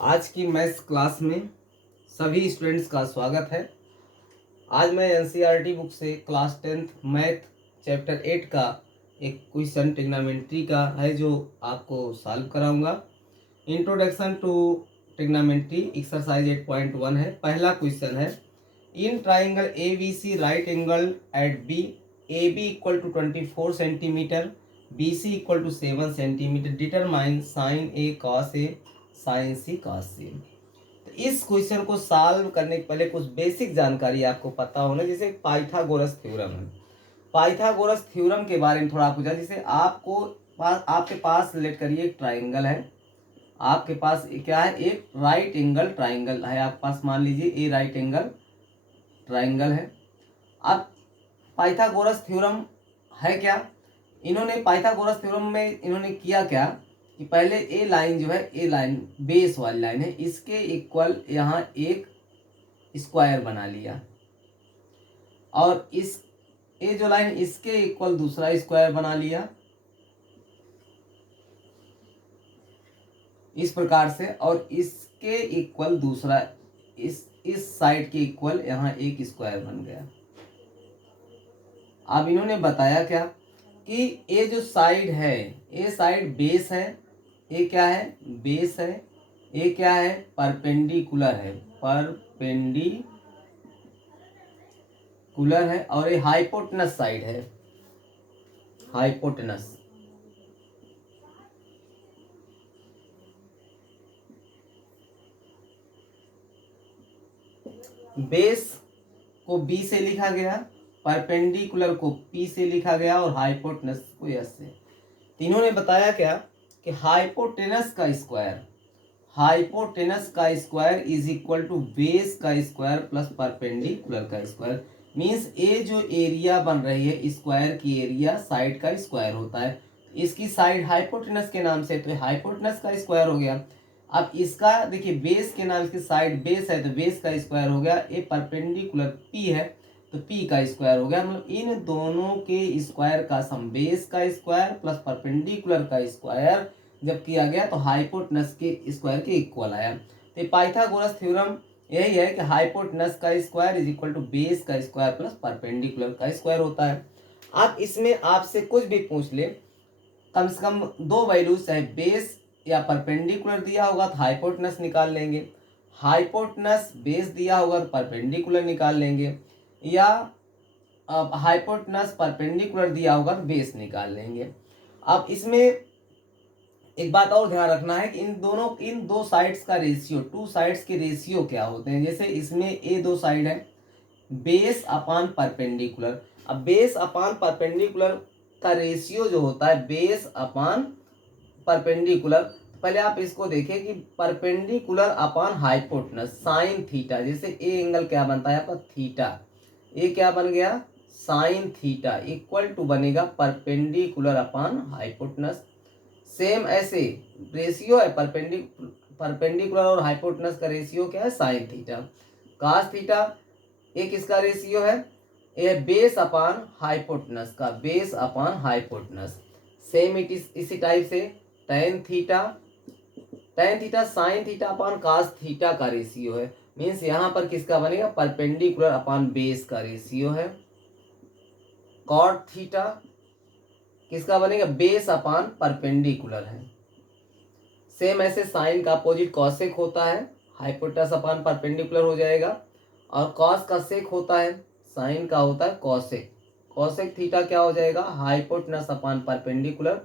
आज की maths class में सभी स्टूडेंट्स का स्वागत है। आज मैं एनसीईआरटी बुक से क्लास 10th मैथ चैप्टर 8 का एक क्वेश्चन ट्रिग्नोमेट्री का है जो आपको सॉल्व कराऊंगा। इंट्रोडक्शन टू ट्रिग्नोमेट्री एक्सरसाइज 8.1 है। पहला क्वेश्चन है, in triangle A B C right angle at B, A B equal to 24 centimetre, B C equal to 7 centimetre, determine sin A cos A sin C cos C. तो इस question को solve करने के पहले कुछ basic जानकारी आपको पता होना, जैसे पाइथागोरस थ्योरम है। पाइथागोरस थ्योरम के बारे में थोड़ा पूछा, जैसे आपके पास लेट करिए एक ट्राइंगल है। आपके पास क्या है, एक राइट एंगल ट्राइंगल है आपके पास। मान लीजिए ए राइट एंगल ट्राइंगल है। अब पाइथागोरस थ्योरम है क्या, इन्होंने पाइथागोरस थ्योरम में इन्होंने किया क्या कि पहले ए लाइन जो है, ए लाइन बेस वाली लाइन है, इसके इक्वल यहाँ एक स्क्वायर बना लिया, और इस ए जो लाइन इसके इक्वल दूसरा स्क्वायर बना लिया इस प्रकार से, और इसके इक्वल दूसरा इस साइड के इक्वल यहाँ एक स्क्वायर बन गया। अब इन्होंने बताया क्या कि ये जो साइड है, ये साइड बेस है, ये क्या है, बेस है, ये क्या है, परपेंडिकुलर है, परपेंडिकुलर है, और ये हाइपोटेनस साइड है, हाइपोटेनस। बेस को बी से लिखा गया, परपेंडिकुलर को पी से लिखा गया, और हाइपोटेनस को एस से। तीनों ने बताया क्या कि हाइपोटेनस का square is equal to base का स्क्वायर प्लस परपेंडिकुलर का स्क्वायर। मीन्स ये जो एरिया बन रही है, स्क्वायर की एरिया साइड का स्क्वायर होता है। इसकी साइड हाइपोटेनस के नाम से, तो हाइपोटेनस का स्क्वायर हो गया। अब इसका देखिए, बेस के नाम, इसकी साइड बेस है तो बेस का स्क्वायर हो गया। ये परपेंडिकुलर पी है तो पी का स्क्वायर हो गया। मतलब इन दोनों के स्क्वायर का सम, बेस का स्क्वायर प्लस परपेंडिकुलर का स्क्वायर जब किया गया तो हाइपोटेनस के स्क्वायर के इक्वल आया। तो पाइथागोरस थ्योरम यही है कि हाइपोटेनस का square is equal to base का स्क्वायर प्लस परपेंडिकुलर का स्क्वायर होता है। आप इसमें आपसे कुछ भी पूछ ले, कम से कम दो वैल्यूज, चाहे बेस या परपेंडिकुलर दिया होगा तो हाइपोटेनस निकाल लेंगे, हाइपोटेनस बेस दिया होगा तो परपेंडिकुलर निकाल लेंगे, या हाइपोटेनस परपेंडिकुलर दिया होगा तो बेस निकाल लेंगे। अब इसमें एक बात और ध्यान रखना है कि इन दो साइड्स का रेशियो, टू साइड्स के रेशियो क्या होते हैं। जैसे इसमें ए दो साइड है, बेस अपान परपेंडिकुलर। अब बेस अपान परपेंडिकुलर का रेशियो जो होता है, बेस अपान परपेंडिकुलर, पहले आप इसको देखिए कि परपेंडिकुलर अपान हाइपोटेनस साइन थीटा। जैसे ए एंगल क्या बनता है आपका, थीटा, ये क्या बन गया, साइन थीटा, इक्वल टू बनेगा परपेंडिकुलर अपान हाइपोटेनस। सेम ऐसे रेशियो है, परपेंडिकुलर और हाइपोटेनस का रेशियो क्या है, साइन थीटा। कास थीटा ये किसका रेशियो है, ये बेस अपान हाइपोटेनस का, बेस अपान हाइपोटेनस। सेम इसी टाइप से tan theta sine theta upon cos theta का रेशियो है। मीन्स यहाँ पर किसका बनेगा, परपेंडिकुलर अपान बेस का रेशियो है। कॉट थीटा किसका बनेगा, बेस अपान परपेंडिकुलर है। सेम ऐसे साइन का अपोजिट कॉसेक होता है, हाइपोटेनस अपान परपेंडिकुलर हो जाएगा, और कॉस का सेक होता है, साइन का होता है कॉसेक। कॉसेक थीटा क्या हो जाएगा, हाइपोटेनस अपान परपेंडिकुलर,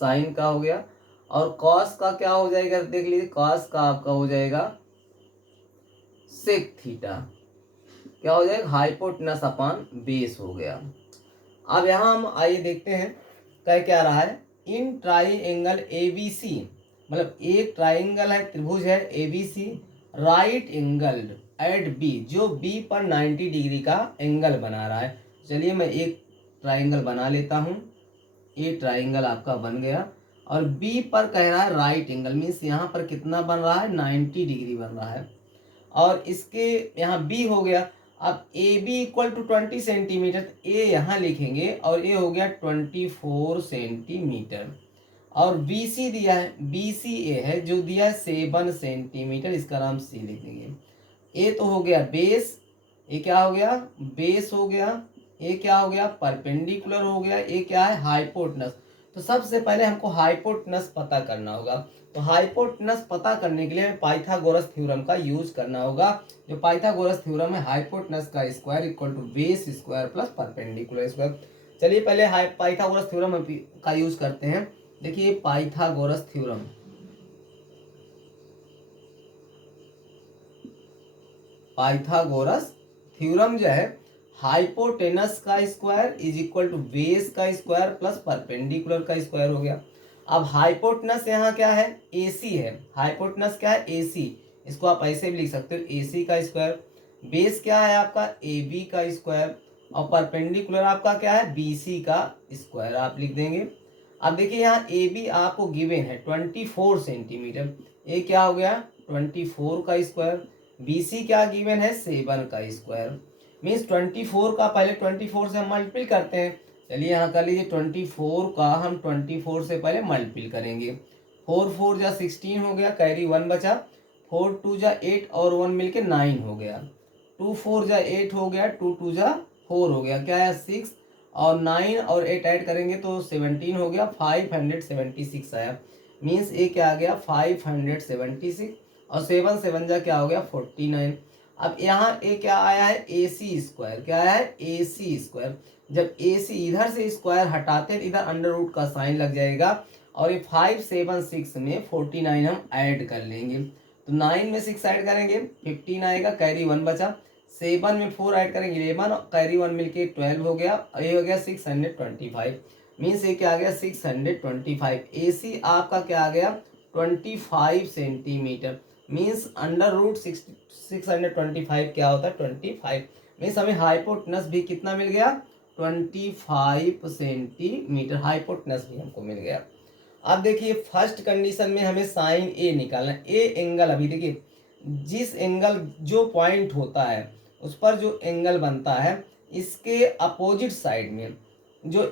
साइन का हो गया। और कॉस का क्या हो जाएगा, देख लीजिए, कॉस का आपका हो जाएगा सेक थीटा, क्या हो जाएगा, हाइपोटेनस अपान बेस हो गया। अब यहाँ हम आइए देखते हैं कह क्या रहा है, इन ट्राइंगल एबीसी, मतलब एक ट्राइंगल है, त्रिभुज है ABC, right angle at B, जो बी पर 90 डिग्री का एंगल बना रहा है। चलिए मैं एक ट्राइंगल बना लेता हूँ। ये ट्राइंगल आपका बन गया, और बी पर कह रहा है राइट एंगल, मीन्स यहाँ पर कितना बन रहा है, 90 डिग्री बन रहा है, और इसके यहाँ बी हो गया। अब A B equal to 20 centimetre, A यहाँ लिखेंगे, और ये हो गया 24 सेंटीमीटर। और बी सी दिया है, बी सी ए है जो दिया है 7 सेंटीमीटर, इसका नाम सी लिख देंगे। ए तो हो गया बेस, ये क्या हो गया बेस हो गया, ये क्या हो गया परपेंडिकुलर हो गया, ये क्या है हाइपोटेनस। तो सबसे पहले हमको हाइपोटेनस पता करना होगा। तो हाइपोटेनस पता करने के लिए हमें पाइथागोरस थ्योरम का यूज करना होगा। जो पाइथागोरस थ्योरम है हाइपोटेनस का square equal to base square plus perpendicular square. चलिए पहले पाइथागोरस थ्योरम का यूज करते हैं। देखिए पाइथागोरस थ्योरम, पाइथागोरस थ्योरम जो है हाइपोटेनस का square is equal to base का स्क्वायर प्लस परपेंडिकुलर का स्क्वायर हो गया। अब हाइपोटेनस यहाँ क्या है AC है, हाइपोटेनस क्या है AC, इसको आप ऐसे भी लिख सकते हो AC का स्क्वायर। बेस क्या है आपका AB का स्क्वायर, और परपेंडिकुलर आपका क्या है BC का स्क्वायर आप लिख देंगे। अब देखिए यहाँ AB आपको गिवन है 24 सेंटीमीटर, ये क्या हो गया 24 का स्क्वायर, BC क्या गिवन है 7 का स्क्वायर। मीन्स 24 का पहले 24 से हम मल्टीपल करते हैं। चलिए यहाँ कर लीजिए 24 का हम 24 से पहले मल्टीपल करेंगे। 4 4 जा 16 हो गया, कैरी 1 बचा, 4 2 जा 8 और 1 मिलके 9 हो गया, 2 4 जा 8 हो गया, 2 2 जा 4 हो गया, क्या है 6, और 9 और 8 ऐड करेंगे तो 17 हो गया, 576 आया। मीन्स ये क्या आ गया 576, और 7 7 जा क्या हो गया 49। अब यहाँ ए क्या आया है AC स्क्वायर, क्या आया है AC स्क्वायर। जब AC इधर से स्क्वायर हटाते हैं इधर अंडर रूट का साइन लग जाएगा, और ये 576 में 49 हम ऐड कर लेंगे। तो 9 में 6 ऐड करेंगे 15 आएगा, कैरी 1 बचा, 7 में 4 ऐड करेंगे 11, कैरी 1 मिलके 12 हो गया, ये हो गया 625। मीन्स ये क्या आ गया 625। AC आपका क्या आ गया 25 सेंटीमीटर। मीन्स अंडर रूट 625 क्या होता है 25। मीन्स हमें हाइपोटेनस भी कितना मिल गया 25 सेंटीमीटर, हाइपोटेनस भी हमको मिल गया। अब देखिए फर्स्ट कंडीशन में हमें साइन ए निकालना है। ए एंगल अभी देखिए जिस एंगल जो पॉइंट होता है उस पर जो एंगल बनता है इसके अपोजिट साइड में जो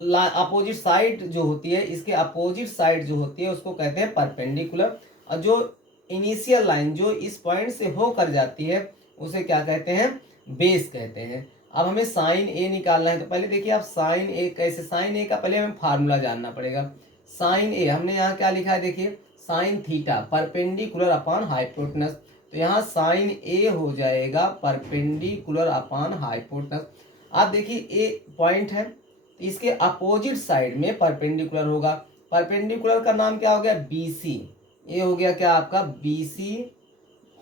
अपोजिट साइड जो होती है, इसके अपोजिट साइड जो होती है उसको कहते हैं परपेंडिकुलर, और जो इनिशियल लाइन जो इस पॉइंट से होकर जाती है उसे क्या कहते हैं बेस कहते हैं। अब हमें साइन ए निकालना है, तो पहले देखिए आप साइन ए कैसे, साइन ए का पहले हमें फार्मूला जानना पड़ेगा। साइन ए हमने यहाँ क्या लिखा है देखिए sign theta perpendicular upon hypotenuse, तो यहाँ साइन ए हो जाएगा परपेंडिकुलर अपॉन हाइपोटेनस। आप देखिए ए पॉइंट है, इसके अपोजिट साइड में परपेंडिकुलर होगा, परपेंडिकुलर का नाम क्या हो गया BC, ये हो गया क्या आपका BC,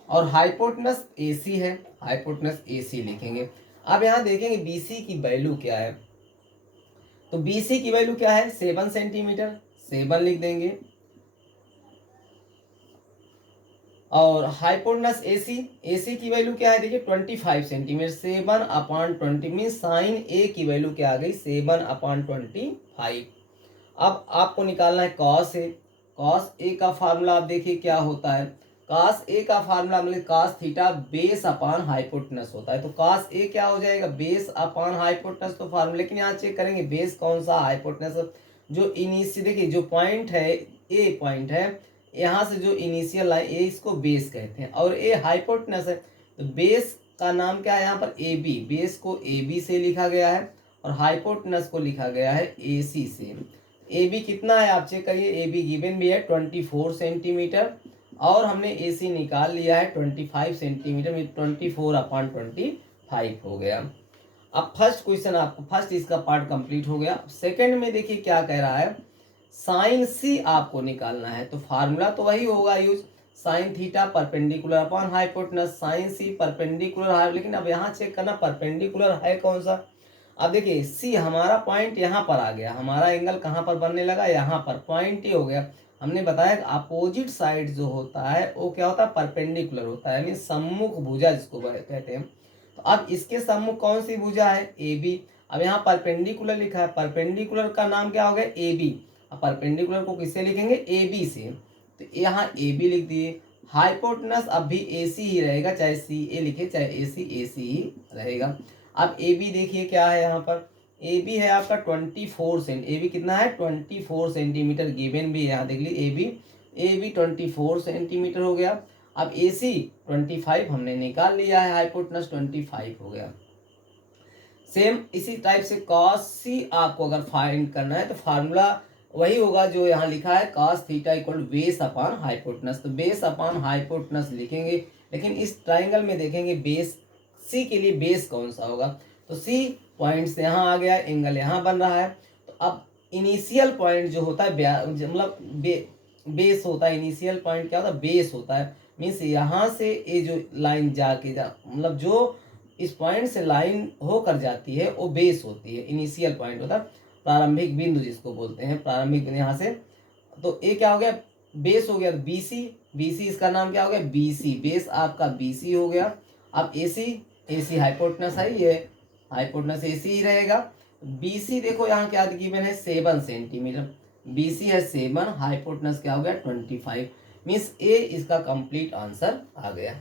और हाइपोटेनस AC है, हाइपोटेनस AC लिखेंगे। अब यहाँ देखेंगे BC की वैल्यू क्या है, तो BC की वैल्यू क्या है 7 सेंटीमीटर, 7 लिख देंगे, और हाइपोटेनस AC की वैल्यू क्या है देखिए 25 सेंटीमीटर, 7/20 मीन्स साइन ए की वैल्यू क्या आ गई 7/25। अब आपको निकालना है कॉस ए। कॉस ए का फार्मूला आप देखिए क्या होता है, कॉस ए का फार्मूला मतलब cos theta base upon hypotenuse होता है। तो कॉस ए क्या हो जाएगा बेस अपॉन हाइपोटेनस, तो फार्मूला, लेकिन यहाँ चेक करेंगे बेस कौन सा हाइपोटेनस, जो इनिशियल देखिए जो पॉइंट है ए पॉइंट है यहाँ से जो इनिशियल लाइन ए इसको बेस कहते हैं, और ए हाइपोटेनस है, तो बेस का नाम क्या है यहाँ पर AB, बेस को AB से लिखा गया है और हाइपोटेनस को लिखा गया है AC से। AB कितना है आप चेक करिए, AB गिवन भी है 24 सेंटीमीटर, और हमने AC निकाल लिया है 25 सेंटीमीटर, 24/25 हो गया। अब फर्स्ट क्वेश्चन आपको फर्स्ट इसका पार्ट कंप्लीट हो गया। सेकंड में देखिए क्या कह रहा है, साइन C आपको निकालना है, तो फार्मूला तो वही होगा use, sine theta perpendicular upon hypotenuse, sine C perpendicular है, लेकिन अब यहाँ चेक करना परपेंडिकुलर है कौन सा। अब देखिए C हमारा पॉइंट यहाँ पर आ गया, हमारा एंगल कहाँ पर बनने लगा यहाँ पर, पॉइंट ही हो गया। हमने बताया कि अपोजिट साइड जो होता है वो क्या होता है परपेंडिकुलर होता है, यानी सम्मुख भुजा जिसको कहते हैं। तो अब इसके सम्मुख कौन सी भुजा है AB। अब यहाँ परपेंडिकुलर लिखा है, परपेंडिकुलर का नाम क्या हो गया AB, अब परपेंडिकुलर को किससे लिखेंगे AB से, तो यहाँ AB लिख दिए। हाइपोटेनस अब भी AC ही रहेगा, चाहे CA लिखे चाहे AC ही रहेगा। अब AB देखिए क्या है यहाँ पर, ए बी है आपका 24 ए बी कितना है 24 सेंटीमीटर गिवन भी है, यहाँ देख लीजिए ए बी 24 सेंटीमीटर हो गया। अब ए सी 25 हमने निकाल लिया है, हाइपोटेनस 25 हो गया। सेम इसी टाइप से कॉस सी आपको अगर फाइंड करना है तो फार्मूला वही होगा जो यहाँ लिखा है, cos theta equal base upon hypotenuse. तो बेस अपॉन हाइपोटेनस लिखेंगे, लेकिन इस ट्राइंगल में देखेंगे बेस सी के लिए बेस कौन सा होगा। तो सी पॉइंट से यहाँ आ गया, एंगल यहाँ बन रहा है। तो अब इनिशियल पॉइंट जो होता है मतलब बेस होता है, इनिशियल पॉइंट क्या होता है बेस होता है। मीन्स यहाँ से ये जो लाइन जाके मतलब जो इस पॉइंट से लाइन होकर जाती है वो बेस होती है, इनिशियल पॉइंट होता है, प्रारंभिक बिंदु जिसको बोलते हैं प्रारंभिक यहाँ से। तो ये क्या हो गया बेस हो गया बीसी, बीसी इसका नाम क्या हो गया बीसी, बेस आपका बीसी हो गया। अब एसी हाइपोटेनस है, ये हाइपोटेनस एसी ही रहेगा। बीसी देखो यहाँ क्या गिवन है 7 सेंटीमीटर, बीसी है 7, हाइपोटेनस क्या हो गया 25। मीन्स ए इसका कंप्लीट आंसर आ गया।